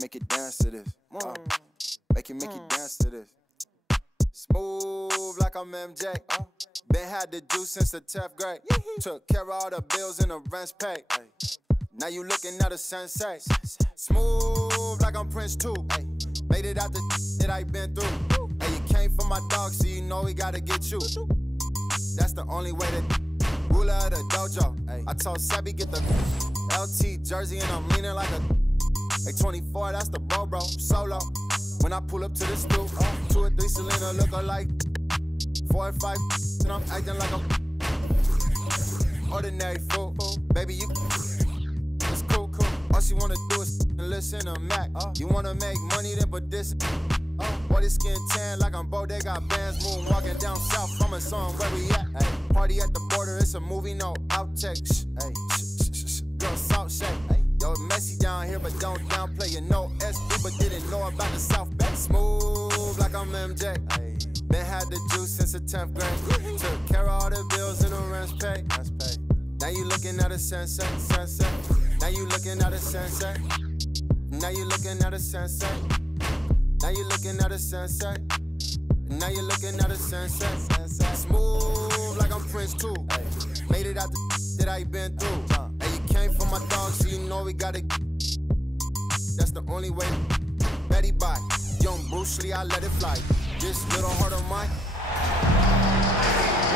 make it dance to this. Make it dance to this. Smooth like I'm MJ. Been had the juice since the 10th grade. Took care of all the bills and the rent's paid. Now you looking at a sensei. Smooth like I'm Prince too. Made it out the that I been through. Hey, you came for my dog, so you know we gotta get you. That's the only way to ruler of the dojo. I told Sebby get the LT jersey and I'm leaning like a. Hey, 24, that's the bro, solo. When I pull up to the stoop, 2 or 3 Selena look alike. 4 or 5 and I'm acting like I'm ordinary fool. Baby, you it's cool. All she wanna do is listen to Mac. You wanna make money, then put this. Boy, this skin tan like I'm Bo. They got bands moving, walking down south from a song where we at. Party at the border, it's a movie, no outtakes. Girl, salt shake. Yo, messy down here, but don't downplay. You know SB, but didn't know about the South Bay. Smooth like I'm MJ. Been had the juice since the 10th grade. Took care of all the bills and the rent's paid. Now you looking at a sensei. Now you looking at a sensei. Now you looking at a sensei. Now you looking at a sensei. Now you looking at a sensei. Smooth like I'm Prince too. Made it out the that I been through. Hey, you came for my dog, so you know we gotta. That's the only way. Betty Bye, young Bruce Lee, I let it fly. This little heart of mine.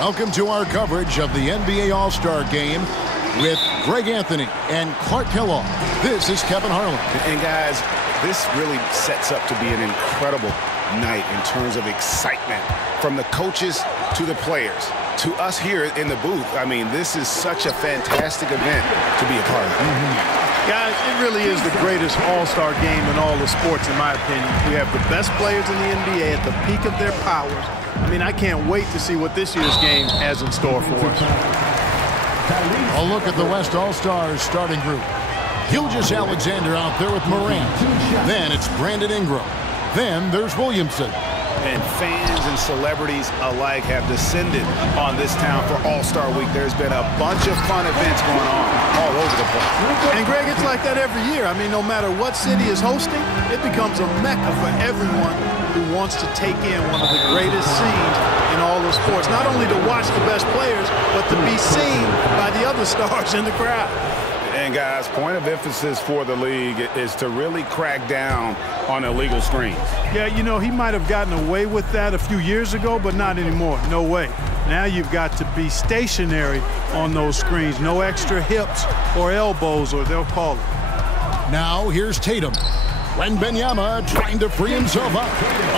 Welcome to our coverage of the NBA All-Star Game with Greg Anthony and Clark Kellogg. This is Kevin Harlan. And guys, this really sets up to be an incredible night in terms of excitement from the coaches to the players to us here in the booth. I mean, this is such a fantastic event to be a part of. Guys, it really is the greatest all-star game in all the sports, in my opinion. We have the best players in the NBA at the peak of their powers. I mean, I can't wait to see what this year's game has in store for us. A look at the West All-Stars starting group. Gilgeous-Alexander out there with Morant. Then it's Brandon Ingram. Then there's Williamson. And fans and celebrities alike have descended on this town for All-Star Week. There's been a bunch of fun events going on all over the place. And Greg, it's like that every year. I mean, no matter what city is hosting, it becomes a mecca for everyone who wants to take in one of the greatest scenes in all of sports. Not only to watch the best players, but to be seen by the other stars in the crowd. And guys, point of emphasis for the league is to really crack down on illegal screens. Yeah, you know, he might have gotten away with that a few years ago, but not anymore. No way. Now you've got to be stationary on those screens. No extra hips or elbows, or they'll call it. Now here's Tatum. Wembanyama trying to free himself up.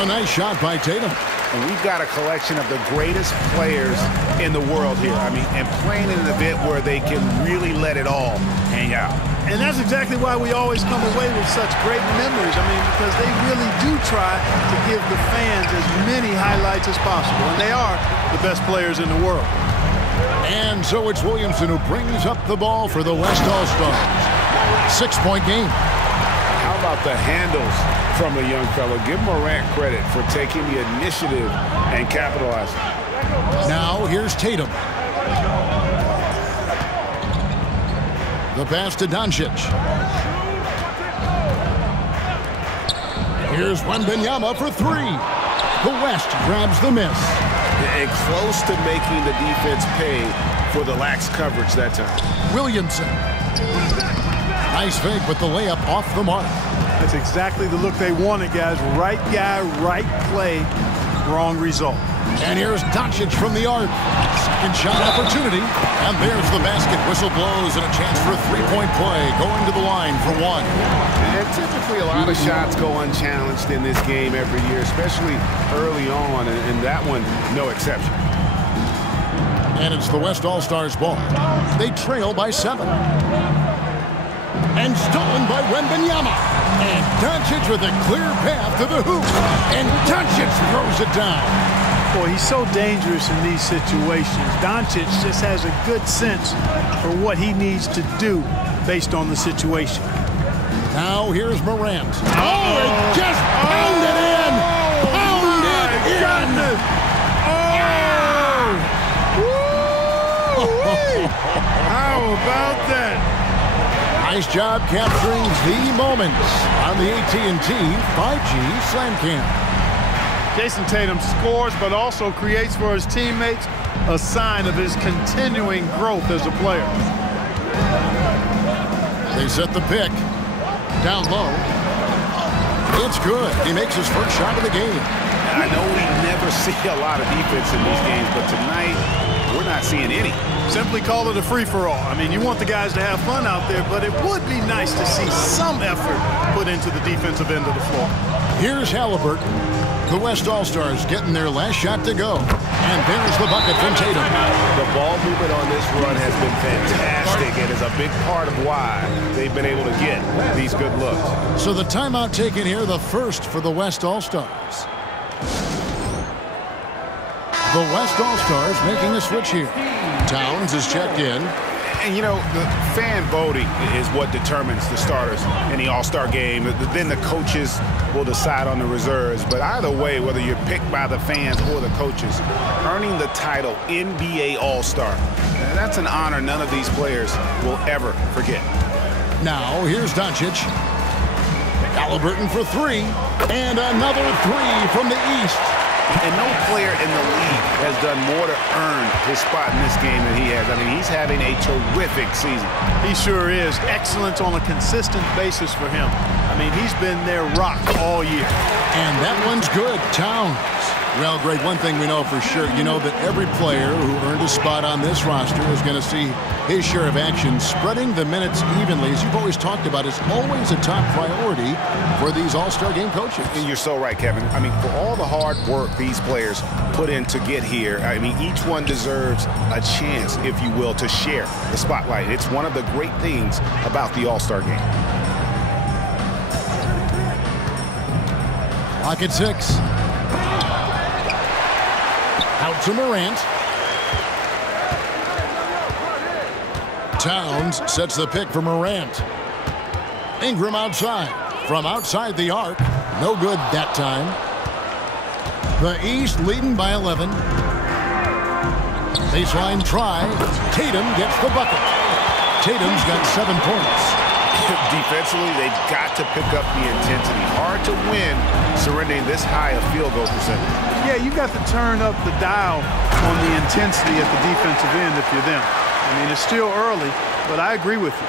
A nice shot by Tatum. And we've got a collection of the greatest players in the world here. I mean, and playing in an event where they can really let it all hang out. And that's exactly why we always come away with such great memories. I mean, because they really do try to give the fans as many highlights as possible. And they are the best players in the world. And so it's Williamson who brings up the ball for the West All-Stars. 6-point game. How about the handles from the young fellow? Give Morant credit for taking the initiative and capitalizing. Now here's Tatum. The pass to Doncic. Here's Wembanyama for 3. The West grabs the miss. And close to making the defense pay for the lax coverage that time. Williamson. Nice fake with the layup off the mark. That's exactly the look they wanted, guys. Right guy, right play, wrong result. And here's Doncic from the arc. Second shot opportunity. And there's the basket. Whistle blows and a chance for a 3-point play. Going to the line for 1. And typically a lot of shots go unchallenged in this game every year, especially early on, and that one, no exception. And it's the West All-Stars ball. They trail by 7. And stolen by Wembanyama. And Doncic with a clear path to the hoop. And Doncic throws it down. Boy, he's so dangerous in these situations. Doncic just has a good sense for what he needs to do based on the situation. Now here's Morant. Oh, it just pounded in! Pounded in! Goodness. Oh! How about that? Nice job capturing the moments on the AT&T 5G Slam Cam. Jason Tatum scores, but also creates for his teammates a sign of his continuing growth as a player. They set the pick. Down low. It's good. He makes his first shot of the game. I know we never see a lot of defense in these games, but tonight we're not seeing any. Simply call it a free-for-all. I mean, you want the guys to have fun out there, but it would be nice to see some effort put into the defensive end of the floor. Here's Halliburton. The West All-Stars getting their last shot to go. And there's the bucket from Tatum. The ball movement on this run has been fantastic and is a big part of why they've been able to get these good looks. So the timeout taken here, the first for the West All-Stars. The West All-Stars making a switch here. Towns is checked in. And, you know, the fan voting is what determines the starters in the All-Star game. Then the coaches will decide on the reserves. But either way, whether you're picked by the fans or the coaches, earning the title NBA All-Star, that's an honor none of these players will ever forget. Now, here's Doncic. Halliburton for three. And another three from the East. And no player in the league has done more to earn his spot in this game than he has. I mean, he's having a terrific season. He sure is. Excellence on a consistent basis for him. I mean, he's been their rock all year. And that one's good. Towns. Well, Greg, one thing we know for sure, you know that every player who earned a spot on this roster is going to see his share of action. Spreading the minutes evenly, as you've always talked about, is always a top priority for these All-Star game coaches. And you're so right, Kevin. I mean, for all the hard work these players put in to get here, I mean, each one deserves a chance, if you will, to share the spotlight. It's one of the great things about the All-Star game. Clock at 6. Out to Morant. Towns sets the pick for Morant. Ingram outside. From outside the arc. No good that time. The East leading by 11. Baseline try. Tatum gets the bucket. Tatum's got 7 points. Defensively, they've got to pick up the intensity. Hard to win surrendering this high a field goal percentage. Yeah, you got to turn up the dial on the intensity at the defensive end if you're them. I mean, it's still early, but I agree with you.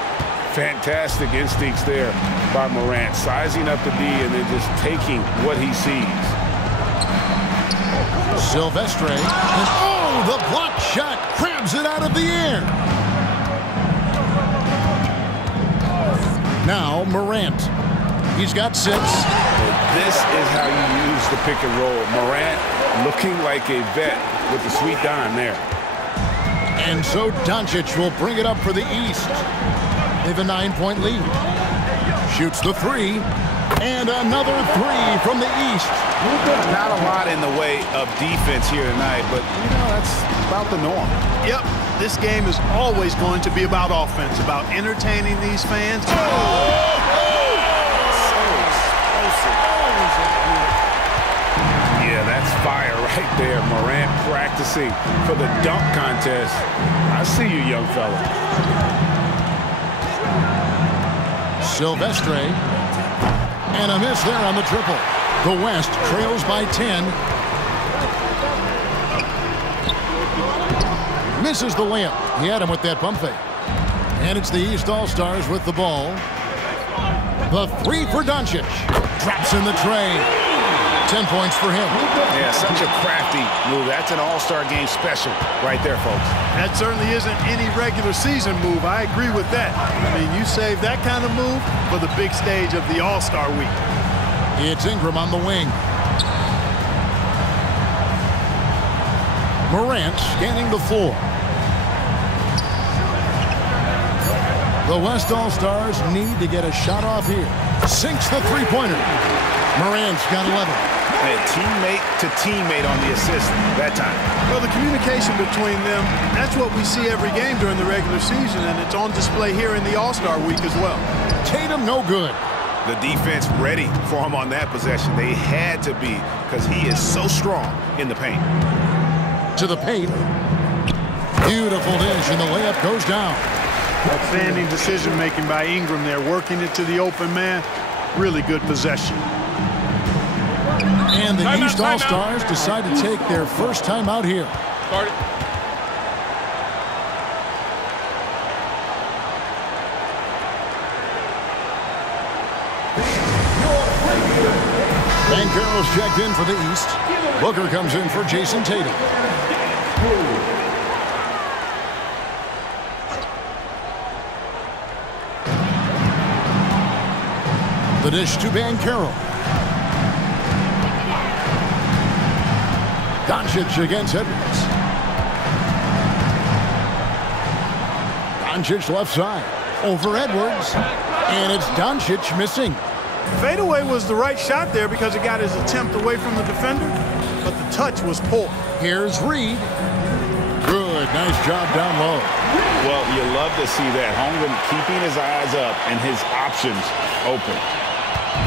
Fantastic instincts there by Morant, sizing up the D and then just taking what he sees. Silvestre, and oh, the block shot grabs it out of the air. Now Morant. He's got 6. This is how you use the pick and roll. Morant looking like a vet with the sweet dime there. And so Doncic will bring it up for the East. They have a 9-point lead. Shoots the 3. And another 3 from the East. Not a lot in the way of defense here tonight, but, you know, that's about the norm. Yep. This game is always going to be about offense, about entertaining these fans. Yeah, that's fire right there. Morant practicing for the dunk contest. I see you, young fella. Silvestre. And a miss there on the triple. The West trails by 10. Misses the layup. He had him with that pump fake. And it's the East All-Stars with the ball. The 3 for Doncic. Drops in the tray. 10 points for him. Yeah, such a crafty move. That's an All-Star game special right there, folks. That certainly isn't any regular season move. I agree with that. I mean, you save that kind of move for the big stage of the All-Star week. It's Ingram on the wing. Morant scanning the floor. The West All-Stars need to get a shot off here. Sinks the three-pointer. Morant's got 11. And teammate to teammate on the assist that time. Well, the communication between them, that's what we see every game during the regular season, and it's on display here in the All-Star week as well. Tatum no good. The defense ready for him on that possession. They had to be because he is so strong in the paint. To the paint. Beautiful dish, and the layup goes down. Outstanding decision-making by Ingram there, working it to the open man. Really good possession. And the East All-Stars decide to take their first time out here. Start it. Banchero's checked in for the East. Booker comes in for Jason Tatum. The dish to Banchero. Doncic against Edwards. Doncic left side. Over Edwards. And it's Doncic missing. Fadeaway was the right shot there because it got his attempt away from the defender, but the touch was poor. Here's Reed. Good. Nice job down low. Well, you love to see that. Holmgren keeping his eyes up and his options open.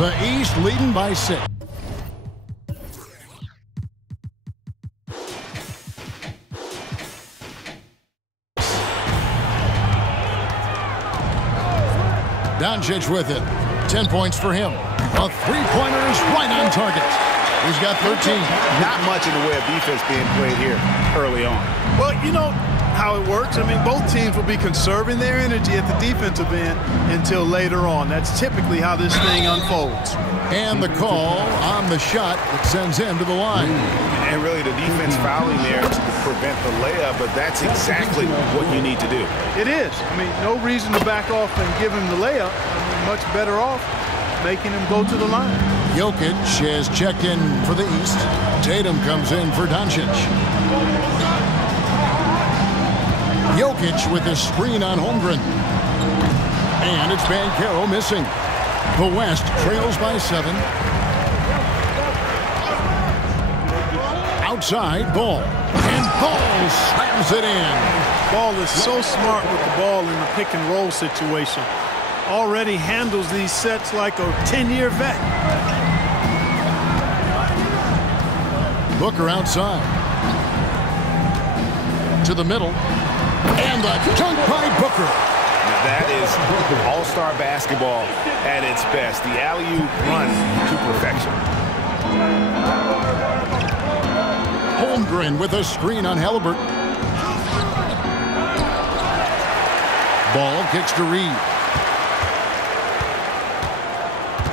The East leading by 6. Doncic with it. 10 points for him. A three-pointer is right on target. He's got 13. Not much in the way of defense being played here early on. Well, you know how it works. I mean, both teams will be conserving their energy at the defensive end until later on. That's typically how this thing unfolds. And the call on the shot that sends him to the line. And really the defense fouling there to prevent the layup, but that's exactly what you need to do. It is. I mean, no reason to back off and give him the layup. I mean, much better off making him go to the line. Jokic has checked in for the East. Tatum comes in for Doncic. Jokic with a screen on Holmgren. And it's Banchero missing. The West trails by 7. Outside, Ball. And Ball slams it in. Ball is so smart with the ball in the pick and roll situation. Already handles these sets like a 10-year vet. Booker outside. To the middle. And the dunk by Booker. Now that is all-star basketball at its best. The alley-oop run to perfection. Holmgren with a screen on Halliburton. Ball kicks to Reed.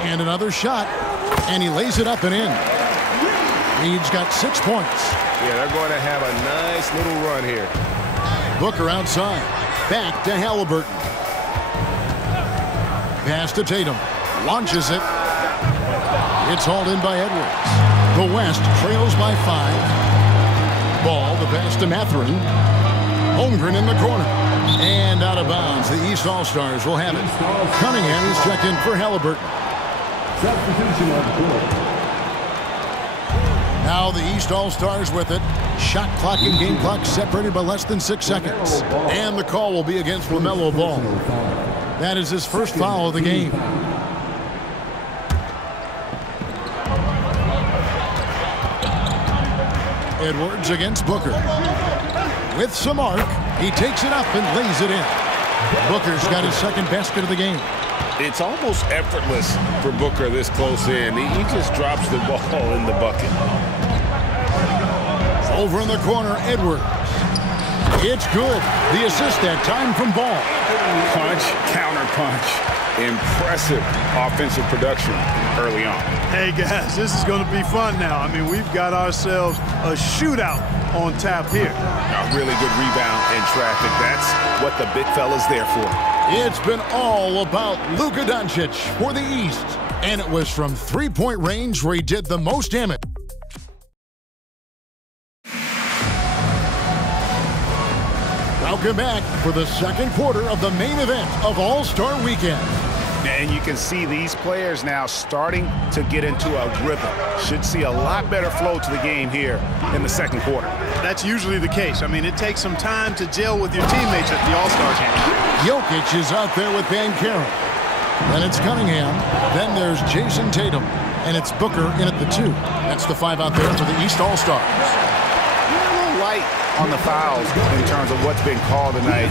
And another shot. And he lays it up and in. Reed's got 6 points. Yeah, they're going to have a nice little run here. Booker outside. Back to Halliburton. Pass to Tatum. Launches it. It's hauled in by Edwards. The West trails by 5. Ball, the pass to Mathurin. Holmgren in the corner. And out of bounds. The East All-Stars will have it. Cunningham is checked in for Halliburton. Substitution on the court. Now the East All-Stars with it. Shot clock and game clock separated by less than 6 seconds. And the call will be against LaMelo Ball. That is his first foul of the game. Edwards against Booker. With some arc, he takes it up and lays it in. Booker's got his second basket of the game. It's almost effortless for Booker this close in. He just drops the ball in the bucket. Over in the corner, Edwards. It's good. The assist that time from Ball. Punch, counter punch. Impressive offensive production early on. Hey, guys, this is going to be fun now. I mean, we've got ourselves a shootout on tap here. A really good rebound in traffic. That's what the big fella's there for. It's been all about Luka Doncic for the East. And it was from three-point range where he did the most damage. Welcome back for the second quarter of the main event of All-Star Weekend. And you can see these players now starting to get into a rhythm. Should see a lot better flow to the game here in the second quarter. That's usually the case. I mean, it takes some time to gel with your teammates at the All-Star game. Jokic is out there with Banchero. Then it's Cunningham. Then there's Jason Tatum. And it's Booker in at the 2. That's the 5 out there for the East All-Stars. A little light on the fouls in terms of what's been called tonight.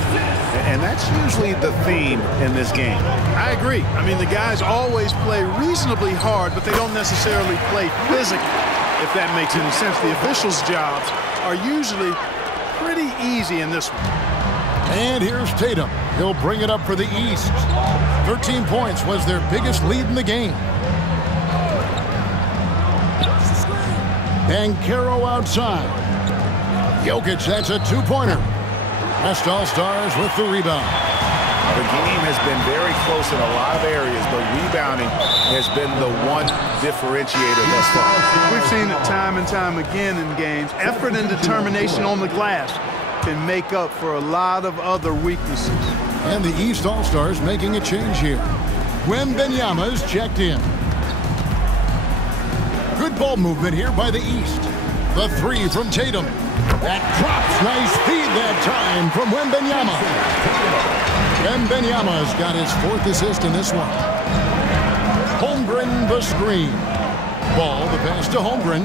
And that's usually the theme in this game. I agree. I mean, the guys always play reasonably hard, but they don't necessarily play physically, if that makes any sense. The officials' jobs are usually pretty easy in this one. And here's Tatum. He'll bring it up for the East. 13 points was their biggest lead in the game. Banchero outside. Jokic, that's a two-pointer. West All-Stars with the rebound. The game has been very close in a lot of areas, but rebounding has been the one differentiator thus far. We've seen it time and time again in games. Effort and determination on the glass can make up for a lot of other weaknesses. And the East All-Stars making a change here. Wembanyama's checked in. Good ball movement here by the East. The three from Tatum. That drops. Nice feed that time from Wembanyama. Wembanyama's got his fourth assist in this one. Holmgren the screen. Ball, the pass to Holmgren.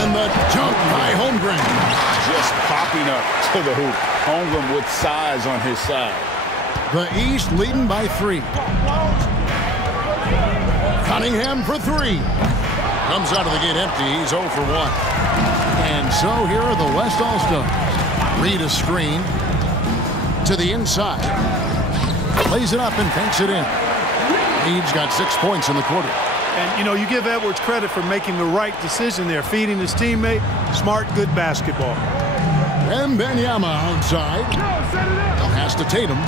And the jump by Holmgren. Just popping up to the hoop. Holmgren with size on his side. The East leading by 3. Cunningham for 3. Comes out of the gate empty. He's 0 for 1. And so here are the West All-Stars. Reed a screen to the inside. Plays it up and banks it in. Reed's got 6 points in the quarter. And, you know, you give Edwards credit for making the right decision there, feeding his teammate. Smart, good basketball. Wembanyama outside. Pass to Tatum.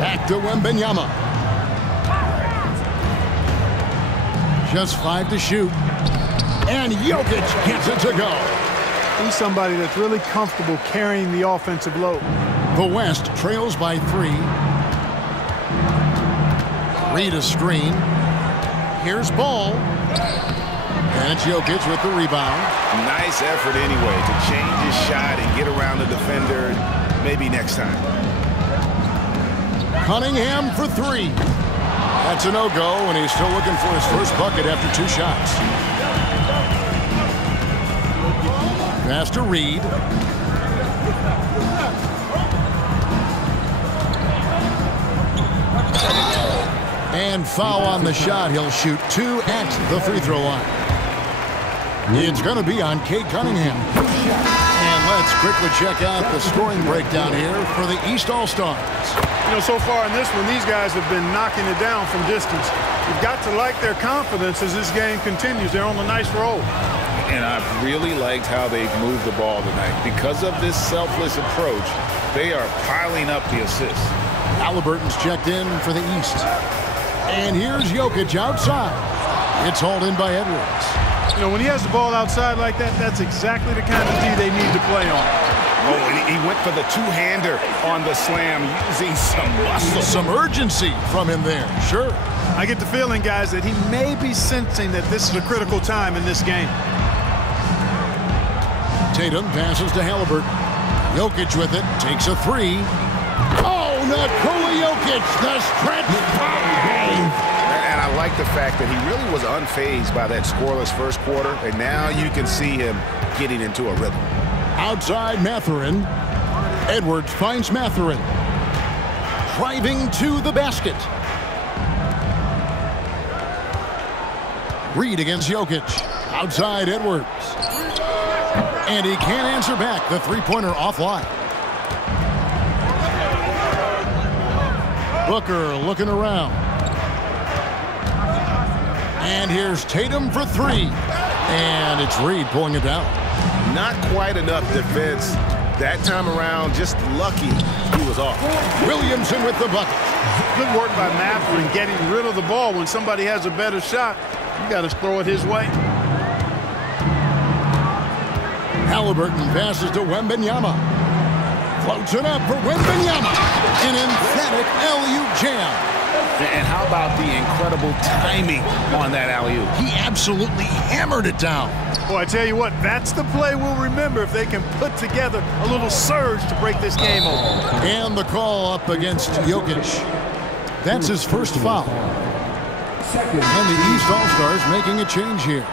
Back to Wembanyama. Just 5 to shoot. And Jokic gets it to go. He's somebody that's really comfortable carrying the offensive load. The West trails by 3. Reed a screen. Here's Ball. And it's Jokic with the rebound. Nice effort anyway to change his shot and get around the defender maybe next time. Cunningham for 3. That's a no-go, and he's still looking for his first bucket after 2 shots. Pass to Reed. And foul on the shot. He'll shoot 2 at the free throw line. It's going to be on Cade Cunningham. And let's quickly check out the scoring breakdown here for the East All-Stars. You know, so far in this one, these guys have been knocking it down from distance. You've got to like their confidence as this game continues. They're on a nice roll. And I've really liked how they've moved the ball tonight. Because of this selfless approach, they are piling up the assists. Halliburton's checked in for the East. And here's Jokic outside. It's hauled in by Edwards. You know, when he has the ball outside like that, that's exactly the kind of D they need to play on. Oh, and he went for the two-hander on the slam, using some muscle. Some urgency from him there, sure. I get the feeling, guys, that he may be sensing that this is a critical time in this game. Tatum passes to Halliburton. Jokic with it, takes a 3. Oh, Nikola Jokic, the stretch 5. And I like the fact that he really was unfazed by that scoreless first quarter, and now you can see him getting into a rhythm. Outside Mathurin. Edwards finds Mathurin. Driving to the basket. Reed against Jokic. Outside Edwards. And he can't answer back. The three-pointer offline. Booker looking around. And here's Tatum for 3. And it's Reed pulling it down. Not quite enough defense that time around. Just lucky he was off. Williamson with the bucket. Good work by Mathurin getting rid of the ball. When somebody has a better shot, you got to throw it his way. Halliburton passes to Wembanyama. Floats it up for Wembanyama. An emphatic alley-oop jam. And how about the incredible timing on that alley-oop? He absolutely hammered it down. Well, I tell you what, that's the play we'll remember if they can put together a little surge to break this game open. And the call up against Jokic. That's his first foul. Second. And the East All-Stars making a change here.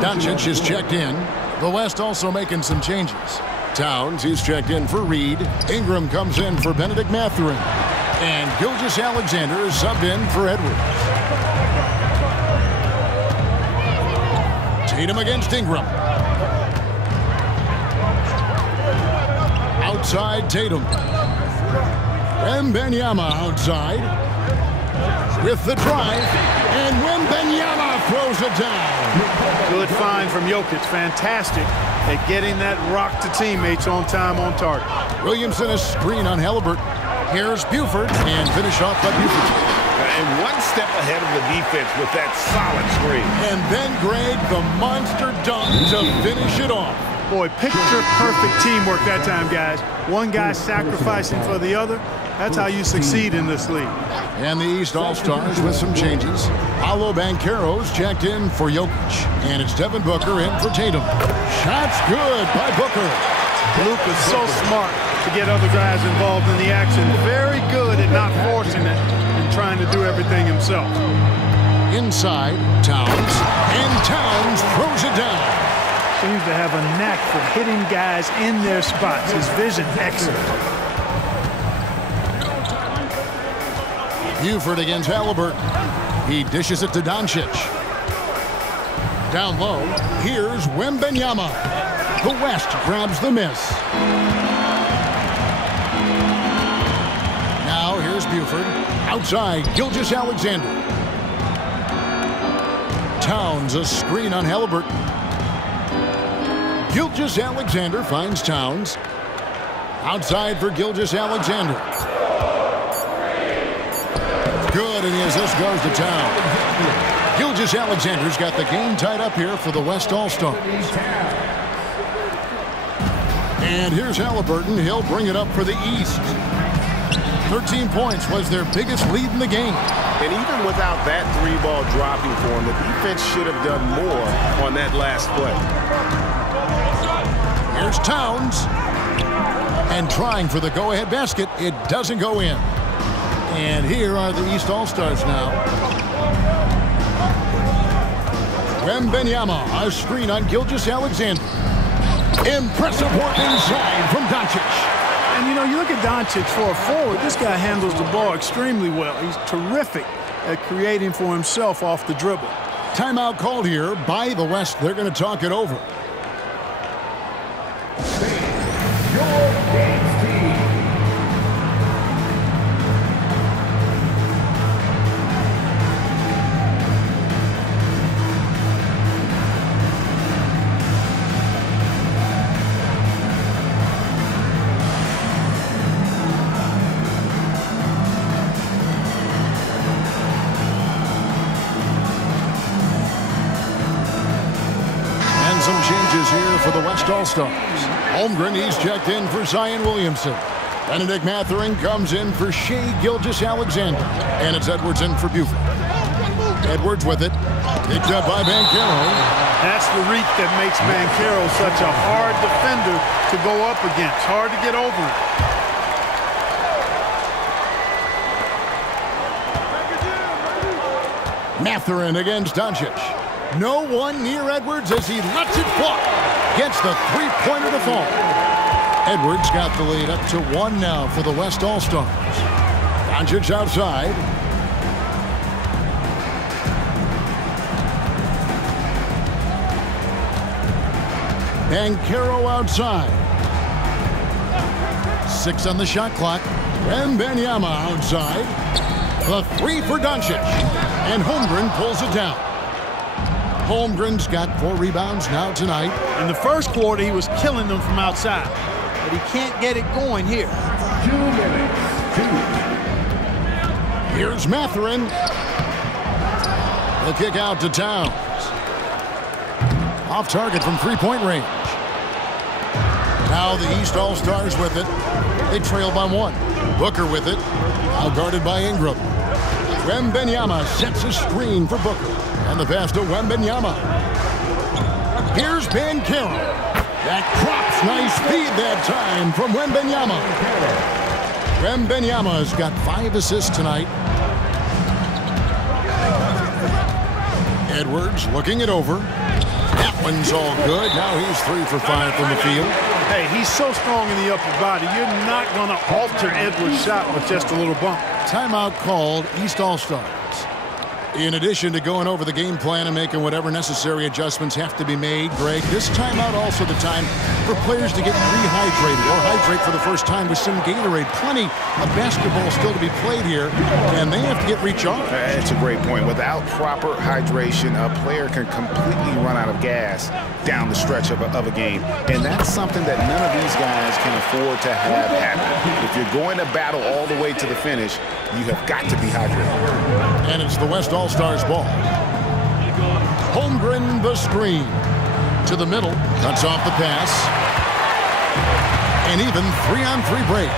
Doncic is checked in. The West also making some changes. Towns, he's checked in for Reed. Ingram comes in for Benedict Mathurin. And Gilgeous-Alexander is subbed in for Edwards. Tatum against Ingram. Outside Tatum. Wembanyama outside. With the drive. And Wembanyama throws it down. Good find from Jokic. Fantastic at getting that rock to teammates on time, on target. Williamson a screen on Halliburton. Here's Buford, and finish off by Buford. And one step ahead of the defense with that solid screen. And then Greg, the monster dunk to finish it off. Boy, picture-perfect teamwork that time, guys. One guy sacrificing for the other. That's how you succeed in this league. And the East All-Stars with some changes. Paolo Banchero's checked in for Jokic. And it's Devin Booker in for Tatum. Shots good by Booker. Luke is so smart to get other guys involved in the action. Very good at not forcing it and trying to do everything himself. Inside, Towns. And Towns throws it down. Seems to have a knack for hitting guys in their spots. His vision, excellent. Buford against Halliburton. He dishes it to Doncic. Down low, here's Wembanyama. The West grabs the miss. Now here's Buford. Outside, Gilgeous-Alexander. Towns a screen on Halliburton. Gilgeous-Alexander finds Towns. Outside for Gilgeous-Alexander. Good, and the assist goes to Towns. Gilgeous-Alexander's got the game tied up here for the West All-Stars. And here's Halliburton. He'll bring it up for the East. 13 points was their biggest lead in the game. And even without that three-ball dropping for him, the defense should have done more on that last play. Here's Towns. And trying for the go-ahead basket. It doesn't go in. And here are the East All-Stars now. Wembanyama, a screen on Gilgeous-Alexander. Impressive work inside from Doncic. And, you know, you look at Doncic for a forward, this guy handles the ball extremely well. He's terrific at creating for himself off the dribble. Timeout called here by the West. They're going to talk it over. Some changes here for the West All-Stars. Holmgren, he's checked in for Zion Williamson. Benedict Mathurin comes in for Shai Gilgeous-Alexander. And it's Edwards in for Buford. Edwards with it. Picked up by Banchero. That's the reach that makes Banchero such a hard defender to go up against. Hard to get over it. Mathurin against Doncic. No one near Edwards as he lets it fly. Gets the three-pointer to fall. Edwards got the lead up to 1 now for the West All-Stars. Doncic outside. Banchero outside. 6 on the shot clock. Wembanyama outside. The 3 for Doncic. And Holmgren pulls it down. Holmgren's got 4 rebounds now tonight. In the first quarter, he was killing them from outside. But he can't get it going here. 2 minutes. 2. Here's Mathurin. The kick out to Towns. Off target from three-point range. Now the East All-Stars with it. They trail by 1. Booker with it. Now guarded by Ingram. Wembanyama sets a screen for Booker. And the pass to Wembanyama. Here's Banchero. That drops. Nice feed that time from Wembanyama. Wembanyama's got 5 assists tonight. Edwards looking it over. That one's all good. Now he's 3 for 5 from the field. Hey, he's so strong in the upper body. You're not going to alter Edwards' shot with just a little bump. Timeout called, East All-Stars. In addition to going over the game plan and making whatever necessary adjustments have to be made, Greg, this timeout also the time for players to get rehydrated or hydrate for the first time with some Gatorade. Plenty of basketball still to be played here, and they have to get recharged. That's a great point. Without proper hydration, a player can completely run out of gas down the stretch of a game, and that's something that none of these guys can afford to have happen. If you're going to battle all the way to the finish, you have got to be hydrated. And it's the West All-Stars ball. Holmgren the screen. To the middle. Cuts off the pass. And even 3-on-3 break.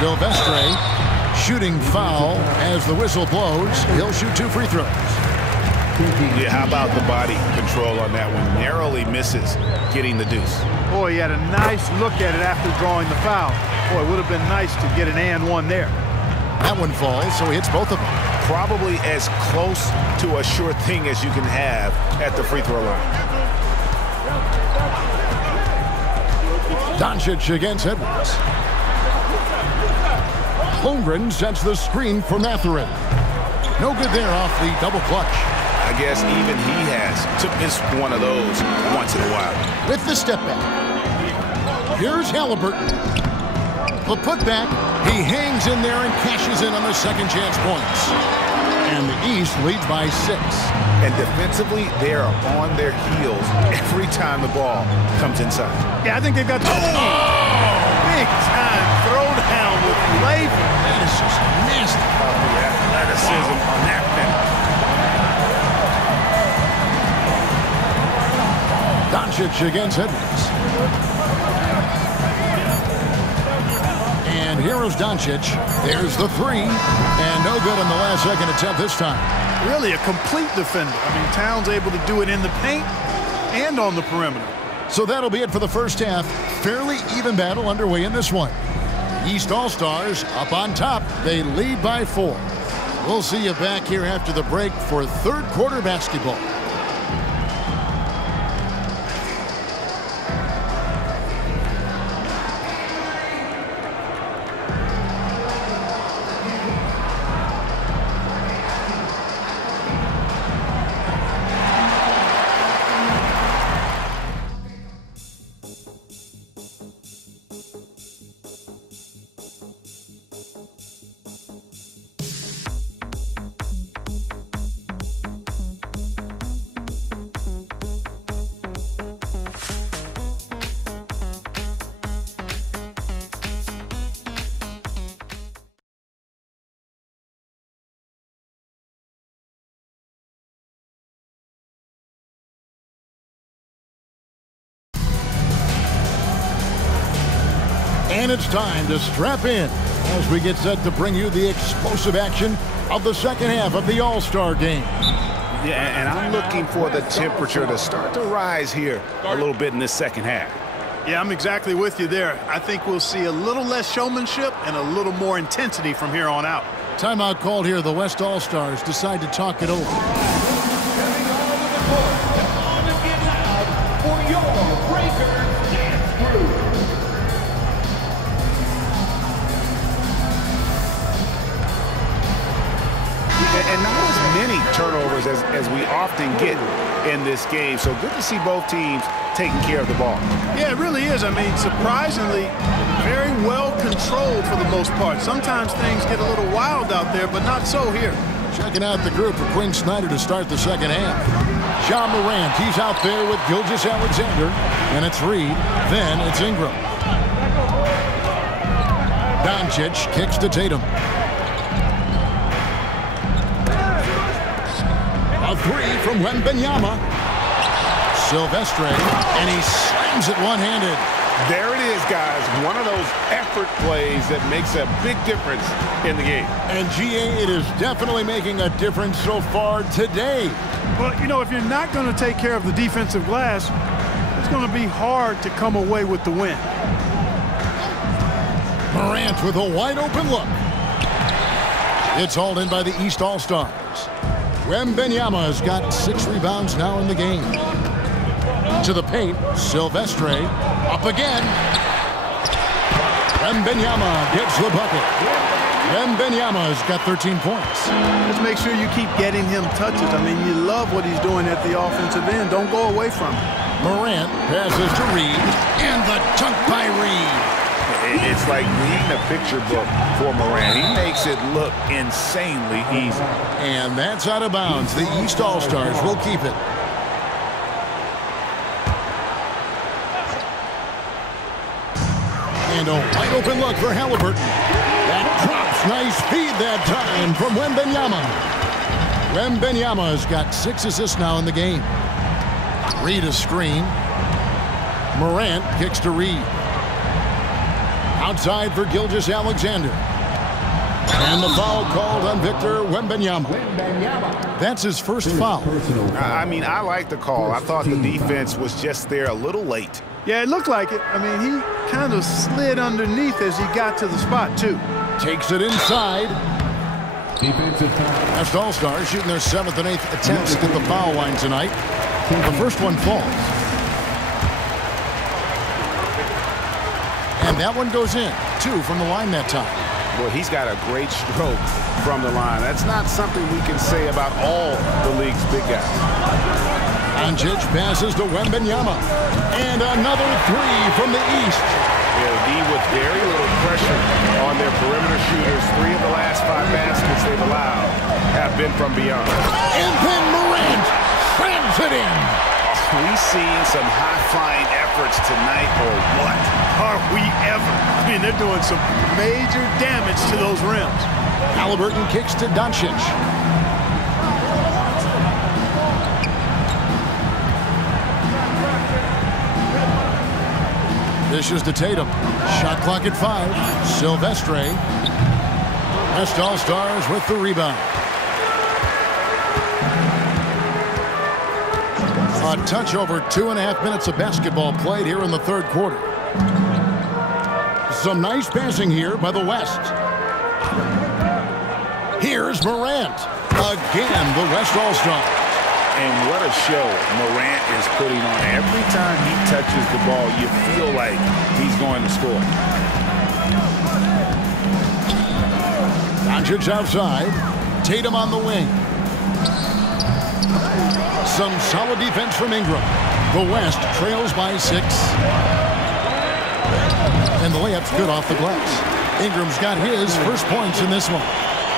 Silvestre shooting foul as the whistle blows. He'll shoot 2 free throws. Yeah, how about the body control on that one? Narrowly misses getting the deuce. Boy, he had a nice look at it after drawing the foul. Boy, it would have been nice to get an and one there. That one falls, so he hits both of them. Probably as close to a sure thing as you can have at the free throw line. Doncic against Edwards. Holmgren sets the screen for Mathurin. No good there off the double clutch. I guess even he has to miss one of those once in a while. With the step back. Here's Halliburton. The putback. He hangs in there and cashes in on the second chance points. And the East leads by 6. And defensively, they are on their heels every time the ball comes inside. Yeah, I think they've got big time throwdown with flavor. That is just nasty. The athleticism on that man. Doncic against Edwards. And here's Doncic. There's the 3. And no good on the last second attempt this time. Really a complete defender. I mean, Towns able to do it in the paint and on the perimeter. So that'll be it for the first half. Fairly even battle underway in this one. East All-Stars up on top. They lead by 4. We'll see you back here after the break for third quarter basketball. And it's time to strap in as we get set to bring you the explosive action of the second half of the All-Star game. Yeah, and I'm looking for the temperature to start to rise here a little bit in this second half. Yeah, I'm exactly with you there. I think we'll see a little less showmanship and a little more intensity from here on out. Timeout called here. The West All-Stars decide to talk it over. Coming onto the court to on and get loud for your Breakers Dance Crew. And not as many turnovers as we often get in this game. So good to see both teams taking care of the ball. Yeah, it really is. I mean, surprisingly, very well controlled for the most part. Sometimes things get a little wild out there, but not so here. Checking out the group for Quinn Snyder to start the second half. Ja Morant, he's out there with Gilgeous-Alexander, and it's Reed. Then it's Ingram. Doncic kicks to Tatum. A 3 from Wembanyama. Silvestre, and he slams it one-handed. There it is, guys. One of those effort plays that makes a big difference in the game. And GA, it is definitely making a difference so far today. But, you know, if you're not going to take care of the defensive glass, it's going to be hard to come away with the win. Morant with a wide-open look. It's hauled in by the East All-Stars. Wembanyama's got 6 rebounds now in the game. To the paint, Silvestre, up again. Wembanyama gets the bucket. Wembanyama's got 13 points. Just make sure you keep getting him touches. I mean, you love what he's doing at the offensive end. Don't go away from him. Morant passes to Reed, and the dunk by Reed. It's like reading a picture book for Morant. He makes it look insanely easy. And that's out of bounds. The East All-Stars will keep it. And a wide open look for Halliburton. That drops. Nice feed that time from Wembanyama. Wembanyama's got 6 assists now in the game. Reed a screen. Morant kicks to Reed. Outside for Gilgeous-Alexander. And the foul called on Victor Wembanyama. That's his first foul. I mean, I like the call. I thought the defense was just there a little late. Yeah, it looked like it. I mean, he kind of slid underneath as he got to the spot, too. Takes it inside. West All-Stars shooting their 7th and 8th attempts at the foul line tonight. The first one falls. And that one goes in. 2 from the line that time. Well, he's got a great stroke from the line. That's not something we can say about all the league's big guys. Doncic passes to Wembanyama. And another 3 from the East. D with very little pressure on their perimeter shooters. 3 of the last 5 baskets they've allowed have been from beyond. And then Morant slams it in. We seen some high-flying efforts tonight, or what? Are we ever? I mean, they're doing some major damage to those rims. Halliburton kicks to Doncic. Dishes to Tatum. Shot clock at 5. Silvestre. West All-Stars with the rebound. A touch over 2.5 minutes of basketball played here in the third quarter. Some nice passing here by the West. Here's Morant. Again, the West All-Stars. And what a show Morant is putting on. Every time he touches the ball, you feel like he's going to score. Doncic outside. Tatum on the wing. Some solid defense from Ingram. The West trails by 6. And the layup's good off the glass. Ingram's got his first points in this one.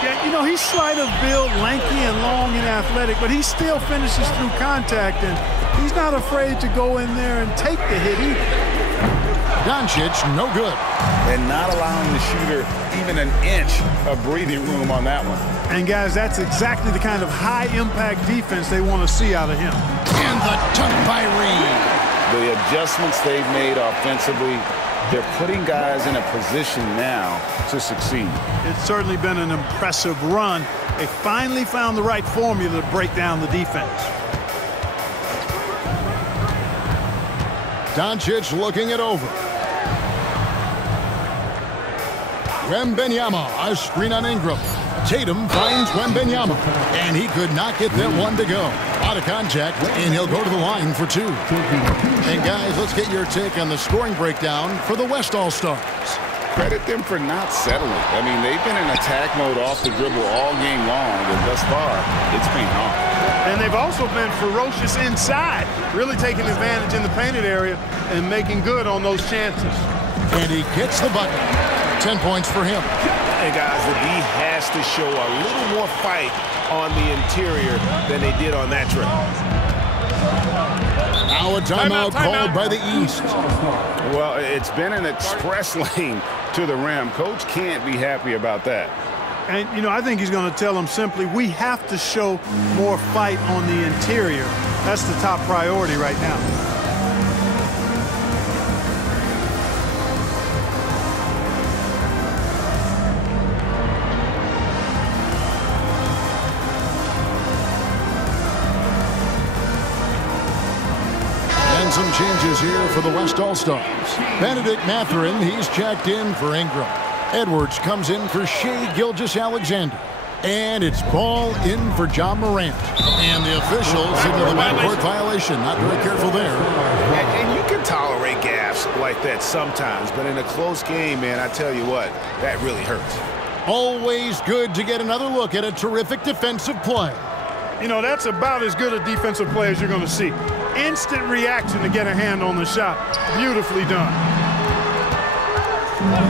Yeah, you know, he's slight of build, lanky and long and athletic, but he still finishes through contact, and he's not afraid to go in there and take the hit either. Doncic, no good. And not allowing the shooter even an inch of breathing room on that one. And, guys, that's exactly the kind of high-impact defense they want to see out of him. And the dunk by Reed. The adjustments they've made offensively, they're putting guys in a position now to succeed. It's certainly been an impressive run. They finally found the right formula to break down the defense. Doncic looking it over. Wembanyama, a screen on Ingram. Tatum finds Wembanyama, and he could not get that one to go. Out of contact, and he'll go to the line for 2. And guys, let's get your take on the scoring breakdown for the West All-Stars. Credit them for not settling. I mean, they've been in attack mode off the dribble all game long, and thus far, it's paying off. And they've also been ferocious inside, really taking advantage in the painted area and making good on those chances. And he gets the bucket. 10 points for him. And guys, the D has to show a little more fight on the interior than they did on that trip. Now a timeout called by the East. Well, it's been an express lane to the rim. Coach can't be happy about that. And, you know, I think he's going to tell them simply, we have to show more fight on the interior. That's the top priority right now. Some changes here for the West All-Stars. Benedict Mathurin, he's checked in for Ingram. Edwards comes in for Shai Gilgeous-Alexander. And it's ball in for John Morant. And the official signaled the backcourt violation. Not very careful there. And you can tolerate gaffes like that sometimes, but in a close game, man, I tell you what, that really hurts. Always good to get another look at a terrific defensive play. You know, that's about as good a defensive play as you're going to see. Instant reaction to get a hand on the shot. Beautifully done.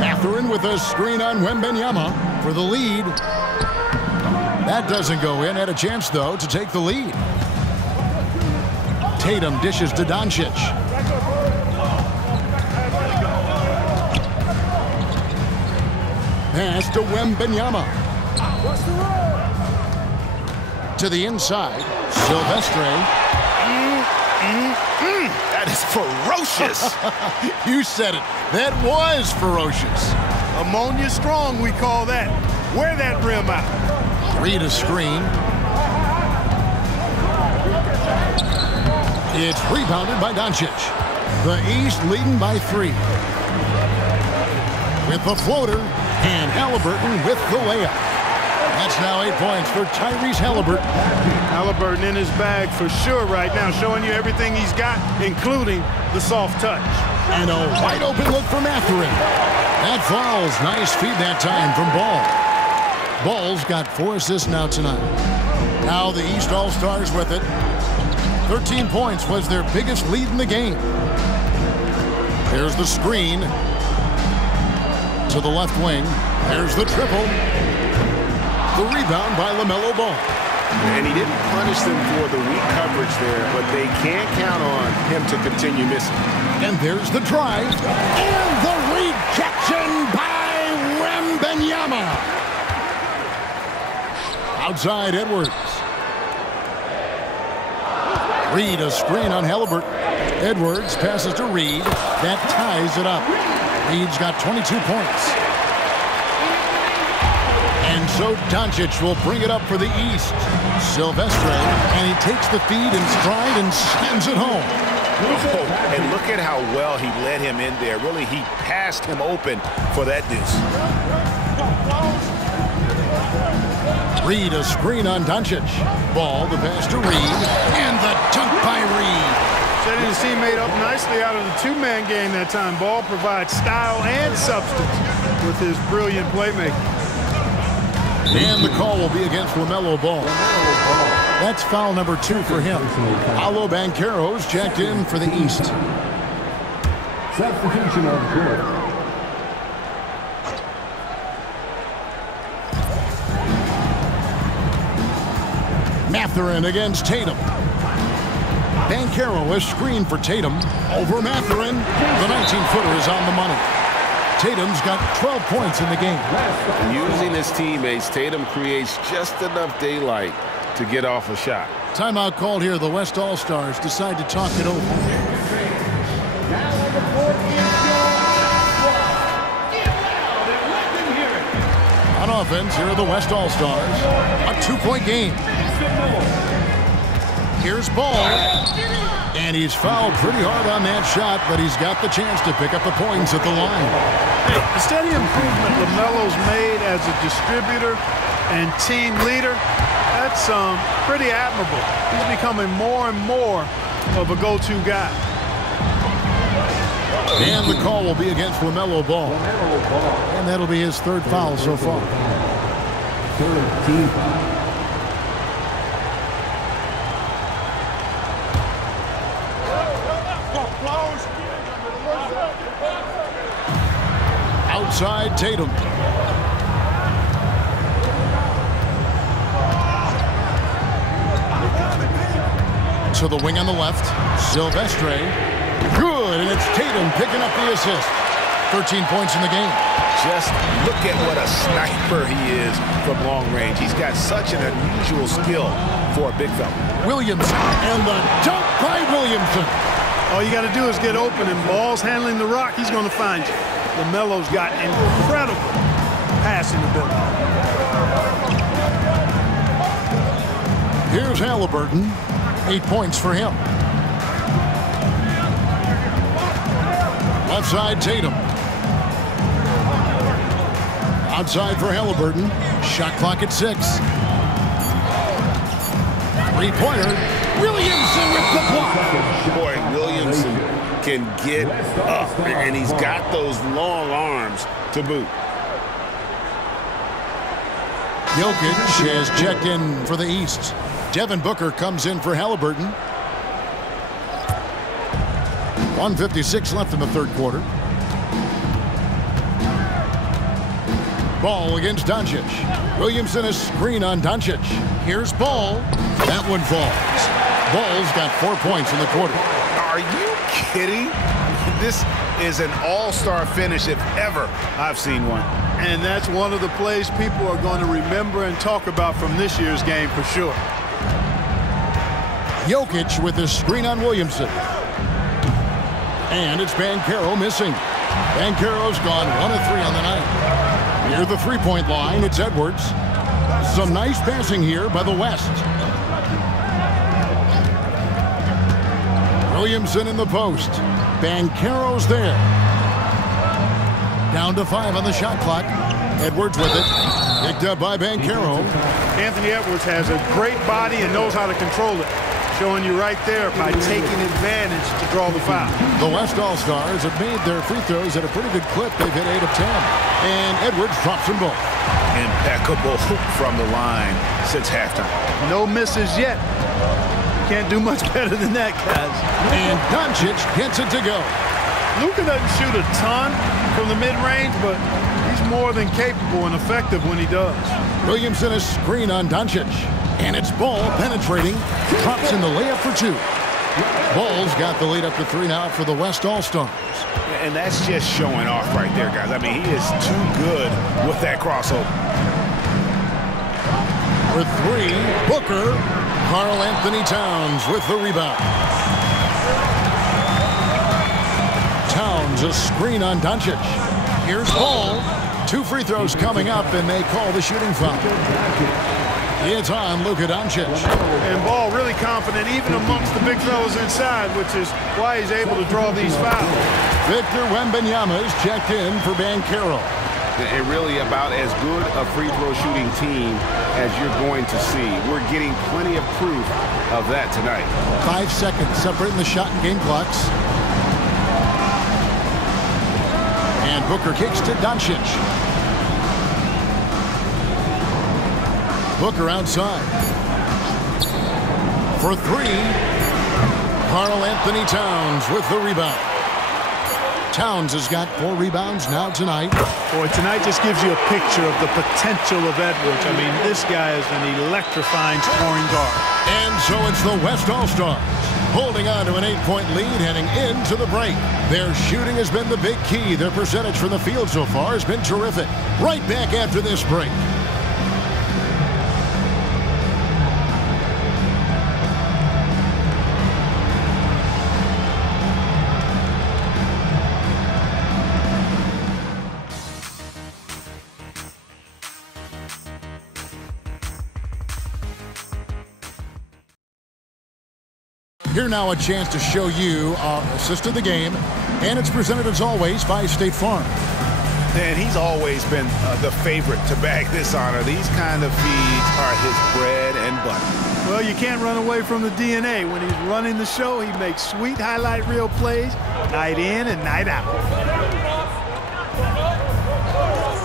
Mathurin with a screen on Wembanyama for the lead. That doesn't go in. Had a chance, though, to take the lead. Tatum dishes to Doncic. Pass to Wembanyama. To the inside. Silvestre. That is ferocious. You said it. That was ferocious. Ammonia strong, we call that. Wear that rim out. Reed a screen. It's rebounded by Doncic. The East leading by 3. With the floater, and Haliburton with the layup. That's now 8 points for Tyrese Haliburton. Haliburton in his bag for sure right now, showing you everything he's got, including the soft touch. And a wide open look for Mathurin. That falls. Nice feed that time from Ball. Ball's got 4 assists now tonight. Now the East All-Stars with it. 13 points was their biggest lead in the game. There's the screen to the left wing. There's the triple. The rebound by LaMelo Ball. And he didn't punish them for the weak coverage there, but they can't count on him to continue missing. And there's the drive. And the rejection by Wembanyama. Outside Edwards. Reed a screen on Haliburton. Edwards passes to Reed. That ties it up. Reed's got 22 points. And so Doncic will bring it up for the East. Silvestre, and he takes the feed in stride and sends it home. Oh, and look at how well he led him in there. Really, he passed him open for that deuce. Reed a screen on Doncic. Ball, the pass to Reed, and the dunk by Reed. Setting his teammate up nicely out of the two-man game that time. Ball provides style and substance with his brilliant playmaking. And the call will be against LaMelo Ball. That's foul number 2 for him. Paolo Banchero's checked in for the East. Substitution on the court. Mathurin against Tatum. Banchero is screened for Tatum. Over Mathurin. The 19-footer is on the money. Tatum's got 12 points in the game. Using his teammates, Tatum creates just enough daylight to get off a shot. Timeout called here. The West All-Stars decide to talk it over. On offense, here are the West All-Stars. A 2-point game. Here's Ball. And he's fouled pretty hard on that shot, but he's got the chance to pick up the points at the line. Hey, the steady improvement LaMelo's made as a distributor and team leader, that's pretty admirable. He's becoming more and more of a go-to guy. And the call will be against LaMelo Ball. And that'll be his 3rd foul so far. 3rd team foul. Outside Tatum. To the wing on the left. Silvestre. Good, and it's Tatum picking up the assist. 13 points in the game. Just look at what a sniper he is from long range. He's got such an unusual skill for a big fella. Williamson, and the dunk by Williamson. All you got to do is get open, and Ball's handling the rock. He's going to find you. LaMelo's got incredible passing ability. Here's Haliburton. 8 points for him. Left side Tatum. Outside for Haliburton. Shot clock at 6. Three-pointer. Williamson with the block. Boy, Williamson can get up, and he's got those long arms to boot. Jokic has checked in for the East. Devin Booker comes in for Halliburton. 1:56 left in the third quarter. Ball against Doncic. Williamson a screen on Doncic. Here's Ball. That one falls. Ball's got 4 points in the quarter. Are you kidding? This is an all-star finish if ever I've seen one. And that's one of the plays people are going to remember and talk about from this year's game for sure. Jokic with the screen on Williamson. And it's Banchero missing. Banchero's gone 1 of 3 on the night. Near the three-point line, it's Edwards. Some nice passing here by the West. Williamson in the post. Banchero's there. Down to 5 on the shot clock. Edwards with it. Picked up by Banchero. Anthony Edwards has a great body and knows how to control it. Showing you right there by taking advantage to draw the foul. The West All-Stars have made their free throws at a pretty good clip. They've hit 8 of 10. And Edwards drops them both. Impeccable from the line since halftime. No misses yet. Can't do much better than that, guys. And Doncic gets it to go. Luka doesn't shoot a ton from the mid-range, but he's more than capable and effective when he does. Williamson a screen on Doncic. And it's Ball penetrating. Drops in the layup for 2. Ball's got the lead up to 3 now for the West All-Stars. And that's just showing off right there, guys. I mean, he is too good with that crossover. For 3, Booker. Karl Anthony Towns with the rebound. Towns a screen on Doncic. Here's Ball. 2 free throws coming up, and they call the shooting foul. It's on Luka Doncic. And Ball really confident even amongst the big fellas inside, which is why he's able to draw these fouls. Victor Wembanyama is checked in for Banchero. And really about as good a free throw shooting team as you're going to see. We're getting plenty of proof of that tonight. 5 seconds separating the shot and game clocks. And Booker kicks to Doncic. Booker outside. For 3, Karl Anthony Towns with the rebound. Towns has got 4 rebounds now tonight. Boy, tonight just gives you a picture of the potential of Edwards. I mean, this guy is an electrifying scoring guard. And so it's the West All-Stars holding on to an 8-point lead heading into the break. Their shooting has been the big key. Their percentage from the field so far has been terrific. Right back after this break. Here now a chance to show you our assist of the game, and it's presented as always by State Farm. And he's always been the favorite to bag this honor. These kind of feeds are his bread and butter. Well, you can't run away from the DNA. When he's running the show, he makes sweet highlight reel plays night in and night out.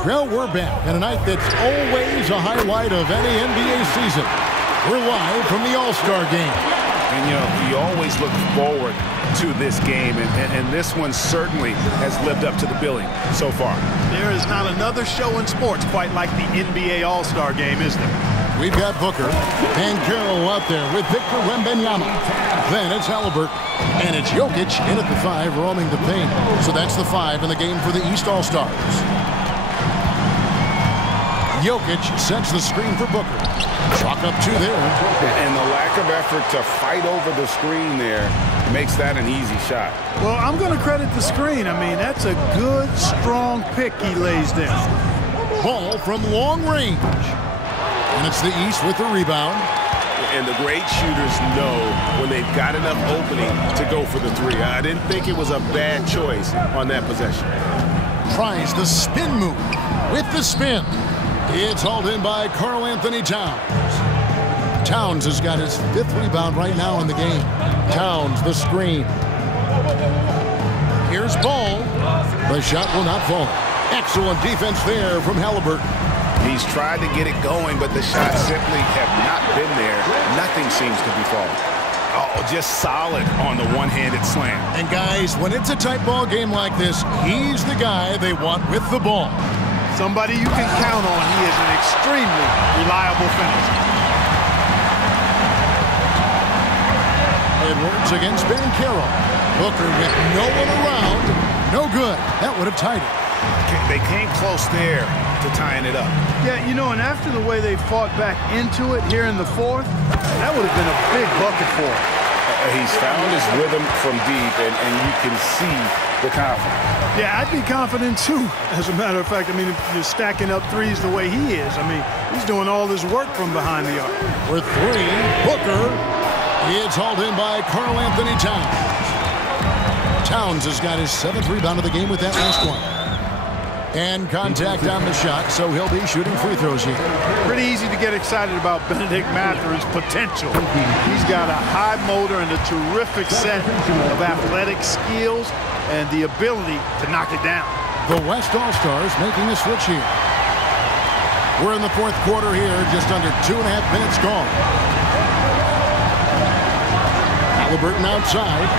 Well, we're back in a night that's always a highlight of any NBA season. We're live from the All-Star Game. And, you know, you always look forward to this game, and this one certainly has lived up to the billing so far. There is not another show in sports quite like the NBA All-Star Game, is there? We've got Booker and Carroll out there with Victor Wembanyama. Then it's Halliburton. And it's Jokic in at the 5, roaming the paint. So that's the 5 in the game for the East All-Stars. Jokic sets the screen for Booker. Chalk up 2 there. And the lack of effort to fight over the screen there makes that an easy shot. Well, I'm going to credit the screen. I mean, that's a good, strong pick he lays there. Ball from long range. And it's the East with the rebound. And the great shooters know when they've got enough opening to go for the 3. I didn't think it was a bad choice on that possession. Tries the spin move with the spin. It's hauled in by Karl-Anthony Towns. Towns has got his 5th rebound right now in the game. Towns, the screen. Here's Ball. The shot will not fall. Excellent defense there from Haliburton. He's tried to get it going, but the shots simply have not been there. Nothing seems to be falling. Oh, just solid on the one-handed slam. And guys, when it's a tight ball game like this, he's the guy they want with the ball. Somebody you can count on. He is an extremely reliable finisher. Edwards against Banchero. Booker with no one around. No good. That would have tied it. They came close there to tying it up. Yeah, you know, and after the way they fought back into it here in the 4th, that would have been a big bucket for him. He's found his rhythm from deep, and you can see the confidence. Yeah, I'd be confident too, as a matter of fact. I mean, if you're stacking up threes the way he is, I mean, he's doing all this work from behind the arc. For 3, Booker. It's hauled in by Karl-Anthony Towns. Towns has got his 7th rebound of the game with that last one. And contact on the shot, so he'll be shooting free throws here. Pretty easy to get excited about Bennedict Mathurin's potential. He's got a high motor and a terrific set of athletic skills and the ability to knock it down. The West All-Stars making a switch here. We're in the 4th quarter here, just under 2.5 minutes gone. Haliburton outside,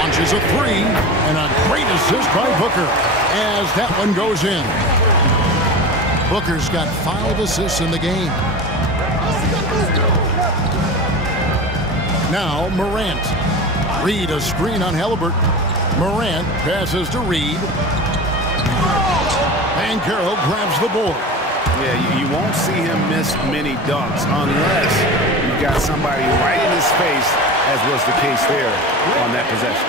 launches a 3, and a great assist by Booker as that one goes in. Booker's got 5 assists in the game. Now Morant. Reed a screen on Haliburton. Morant passes to Reed. Banchero grabs the board. Yeah, you won't see him miss many dunks unless you've got somebody right in his face, as was the case there on that possession.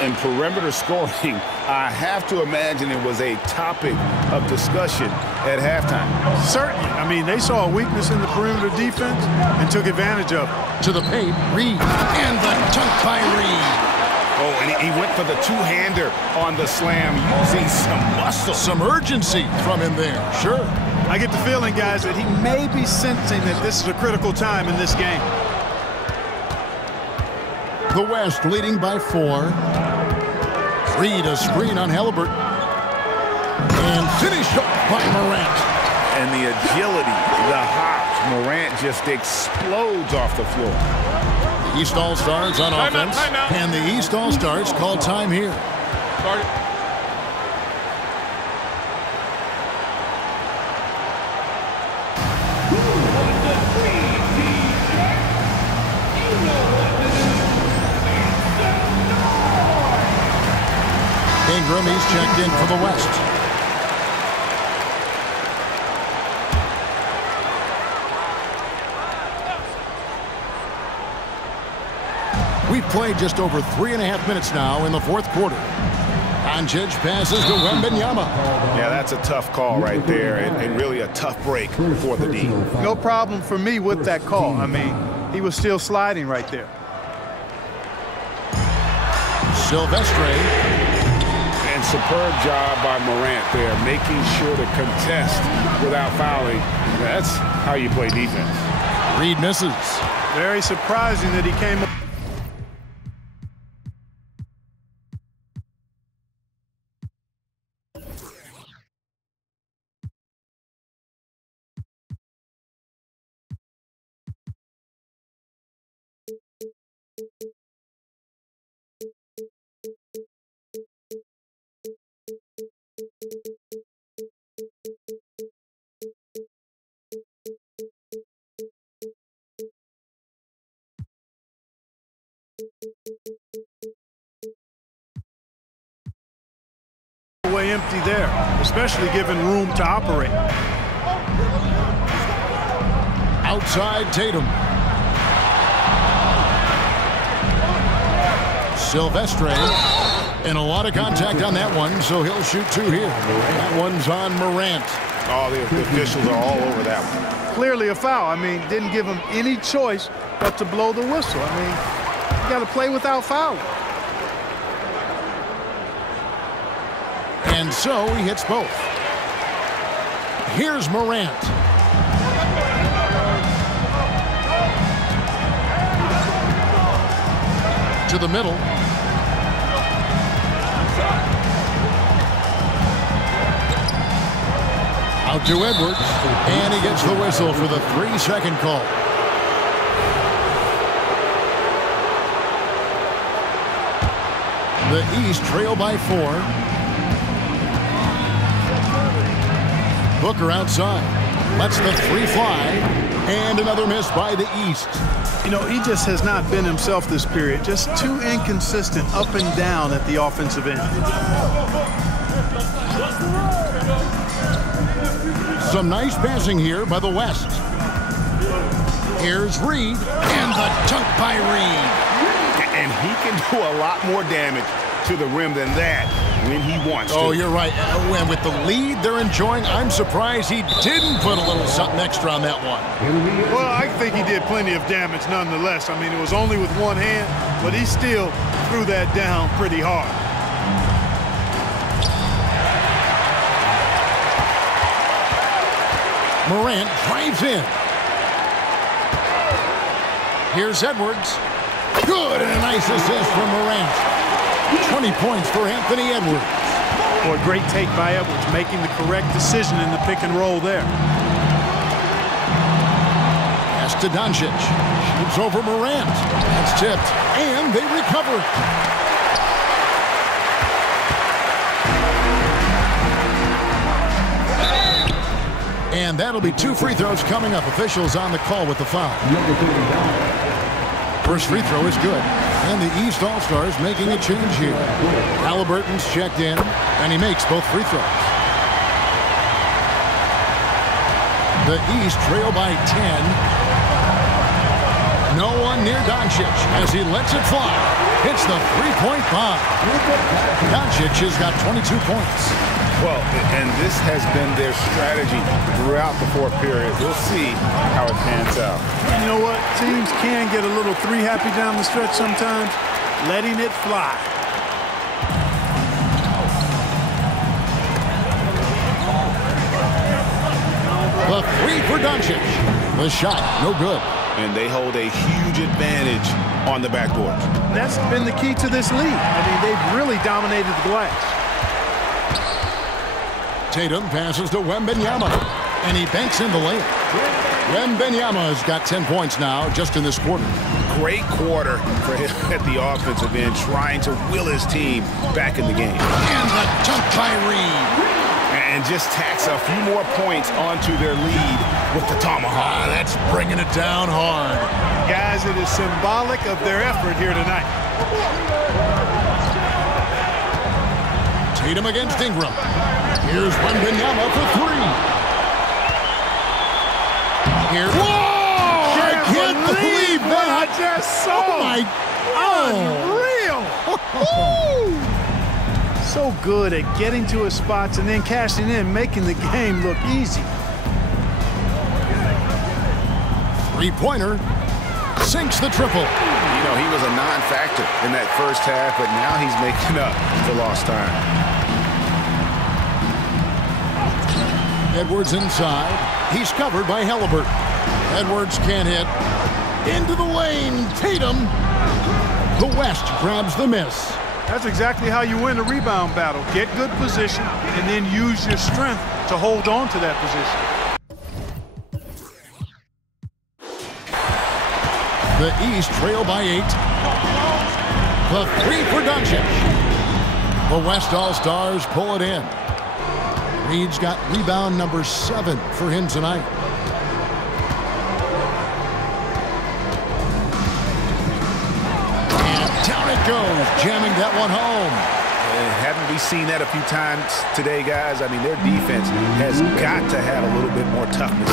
In perimeter scoring, I have to imagine it was a topic of discussion at halftime. Certainly. I mean, they saw a weakness in the perimeter defense and took advantage of it. To the paint, Reed. And the dunk by Reed. Oh, and he went for the two-hander on the slam, using some muscle. Some urgency from him there, sure. I get the feeling, guys, that he may be sensing that this is a critical time in this game. The West leading by 4. Reed a screen on Haliburton. And finished off by Morant. And the agility, the hops, Morant just explodes off the floor. The East All-Stars on offense. Timeout. And the East All-Stars call time here. Start. Ingram, he's checked in for the West. We've played just over 3.5 minutes now in the 4th quarter. Doncic passes to Wembanyama. Yeah, that's a tough call right there, and really a tough break for the D. No problem for me with that call. I mean, he was still sliding right there. Silvestre. And superb job by Morant there, making sure to contest without fouling. That's how you play defense. Reed misses. Very surprising that he came up. Way empty there, especially given room to operate. Outside Tatum. Silvestre. And a lot of contact on that one, so he'll shoot 2 here. That one's on Morant. Oh, the officials are all over that one. Clearly a foul. I mean, didn't give him any choice but to blow the whistle. I mean, you got to play without fouling. And so he hits both. Here's Morant. To the middle. Out to Edwards. And he gets the whistle for the 3-second call. The East trail by 4. Booker outside. Lets the 3 fly. And another miss by the East. You know, he just has not been himself this period. Just too inconsistent up and down at the offensive end. Some nice passing here by the West. Here's Reed. And the dunk by Reed. And he can do a lot more damage to the rim than that when he wants to. Oh, you're right. And with the lead they're enjoying, I'm surprised he didn't put a little something extra on that one. Well, I think he did plenty of damage nonetheless. I mean, it was only with one hand, but he still threw that down pretty hard. Morant drives in. Here's Edwards. Good, and a nice assist from Morant. 20 points for Anthony Edwards. Boy, great take by Edwards, making the correct decision in the pick and roll there. Pass to Doncic. Shoots over Morant. That's tipped, and they recover it. And that'll be 2 free throws coming up. Officials on the call with the foul. First free throw is good. And the East All-Stars making a change here. Halliburton's checked in, and he makes both free throws. The East trail by 10. No one near Doncic as he lets it fly. Hits the three-point bomb. Doncic has got 22 points. Well, and this has been their strategy throughout the fourth period. We'll see how it pans out. You know what? Teams can get a little three-happy down the stretch sometimes, letting it fly. The 3 for Doncic. The shot, no good. And they hold a huge advantage on the backboard. That's been the key to this league. I mean, they've really dominated the glass. Tatum passes to Wembanyama, and he banks in the lane. Wembanyama has got 10 points now just in this quarter. Great quarter for him at the offensive end, trying to will his team back in the game. And the dunk by Reed. And just tacks a few more points onto their lead with the tomahawk. That's bringing it down hard. Guys, it is symbolic of their effort here tonight. Tatum against Ingram. Here's Wembanyama for 3. Here. Whoa! I can't believe that. I just saw. Oh my Unreal. So good at getting to his spots and then cashing in, making the game look easy. Three-pointer. Sinks the triple. You know, he was a non-factor in that first half, but now he's making up for lost time. Edwards inside. He's covered by Halliburton. Edwards can't hit. Into the lane. Tatum. The West grabs the miss. That's exactly how you win a rebound battle. Get good position and then use your strength to hold on to that position. The East trail by 8. The 3 for Doncic. The West All-Stars pull it in. Reed's got rebound number 7 for him tonight. And down it goes, jamming that one home. Haven't we seen that a few times today, guys? I mean, their defense has got to have a little bit more toughness.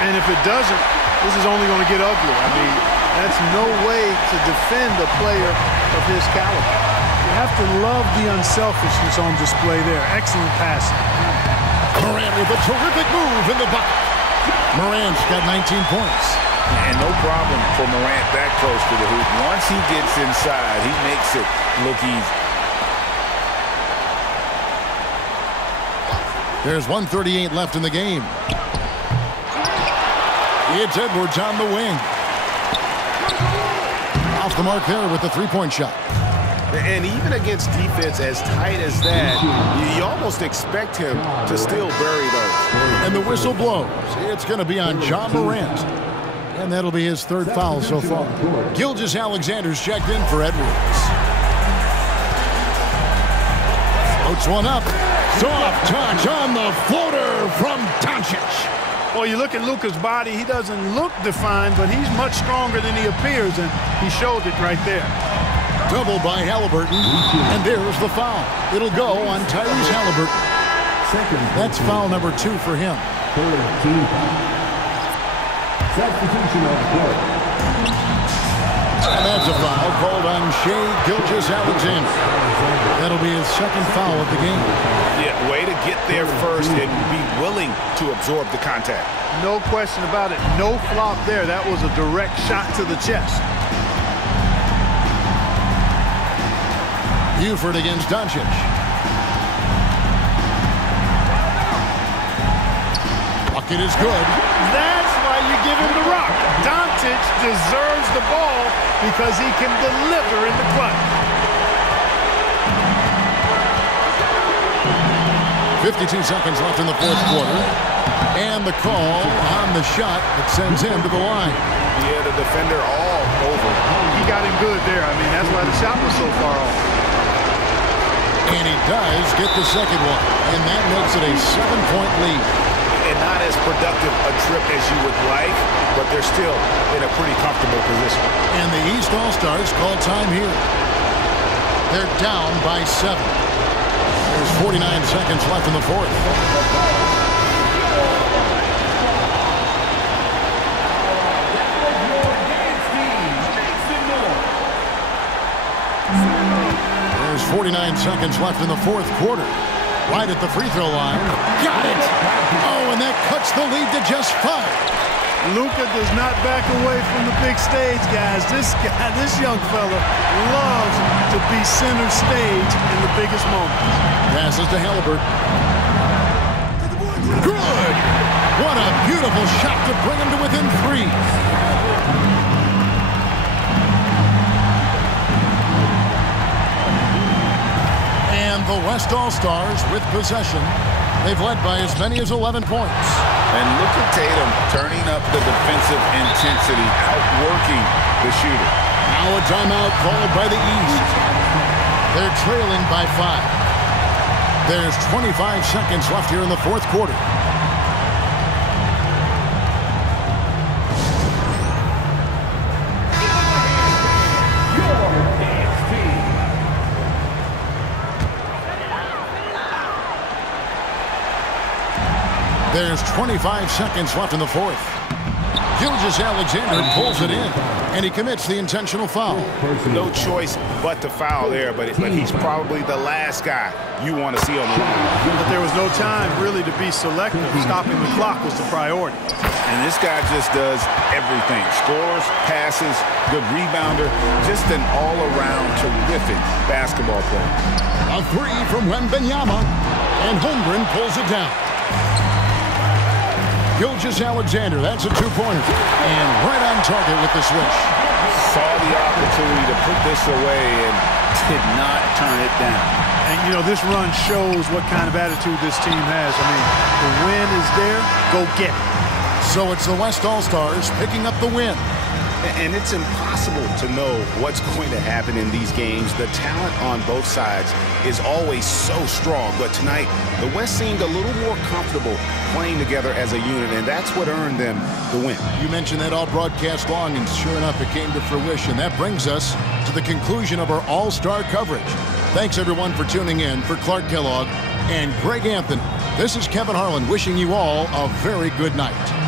And if it doesn't, this is only going to get ugly. I mean, that's no way to defend a player of his caliber. You have to love the unselfishness on display there. Excellent passing. Morant with a terrific move in the bucket. Morant's got 19 points. And no problem for Morant that close to the hoop. Once he gets inside, he makes it look easy. There's 1:38 left in the game. It's Edwards on the wing. Off the mark there with the three-point shot. And even against defense as tight as that, you almost expect him to still bury those. And the whistle blows. It's going to be on Ja Morant. And that'll be his third foul so far. Gilgeous-Alexander's checked in for Edwards. Floats one up. Soft touch on the floater from Doncic. Well, you look at Luka's body, he doesn't look defined, but he's much stronger than he appears, and he showed it right there. Double by Halliburton, and there's the foul. It'll go on Tyrese Halliburton. That's foul number 2 for him. Substitution of play. And that's a foul called on Shai Gilgeous-Alexander. That'll be his second foul of the game. Yeah, way to get there first and be willing to absorb the contact. No question about it. No flop there. That was a direct shot to the chest. Buford against Doncic. Bucket is good. That's why you give him the rock. Doncic deserves the ball because he can deliver in the clutch. 52 seconds left in the fourth quarter. And the call on the shot that sends him to the line. Yeah, the defender all over. He got him good there. I mean, that's why the shot was so far off. And he does get the second one. And that makes it a 7-point lead. And not as productive a trip as you would like, but they're still in a pretty comfortable position. And the East All-Stars call time here. They're down by 7. There's 49 seconds left in the fourth. There's 49 seconds left in the fourth quarter. Right at the free throw line. Got it! Oh, and that cuts the lead to just 5. Luka does not back away from the big stage, guys. This young fella loves to be center stage in the biggest moments. Passes to Halliburton. Good! What a beautiful shot to bring him to within 3. And the West All-Stars with possession. They've led by as many as 11 points. And look at Tatum turning up the defensive intensity, outworking the shooter. Now a timeout called by the East. They're trailing by 5. There's 25 seconds left here in the fourth quarter. There's 25 seconds left in the fourth. Gilgeous-Alexander pulls it in, and he commits the intentional foul. No choice but to foul there, but he's probably the last guy you want to see on the line. But there was no time really to be selective. Stopping the clock was the priority. And this guy just does everything. Scores, passes, good rebounder, just an all-around terrific basketball player. A 3 from Wembanyama, and Holmgren pulls it down. Gilgeous-Alexander, that's a 2-pointer. And right on target with the switch. Saw the opportunity to put this away and did not turn it down. And, you know, this run shows what kind of attitude this team has. I mean, the win is there, go get it. So it's the West All-Stars picking up the win. And it's impossible to know what's going to happen in these games. The talent on both sides is always so strong. But tonight, the West seemed a little more comfortable playing together as a unit, and that's what earned them the win. You mentioned that all broadcast long, and sure enough, it came to fruition. That brings us to the conclusion of our All-Star coverage. Thanks, everyone, for tuning in. For Clark Kellogg and Greg Anthony, this is Kevin Harlan wishing you all a very good night.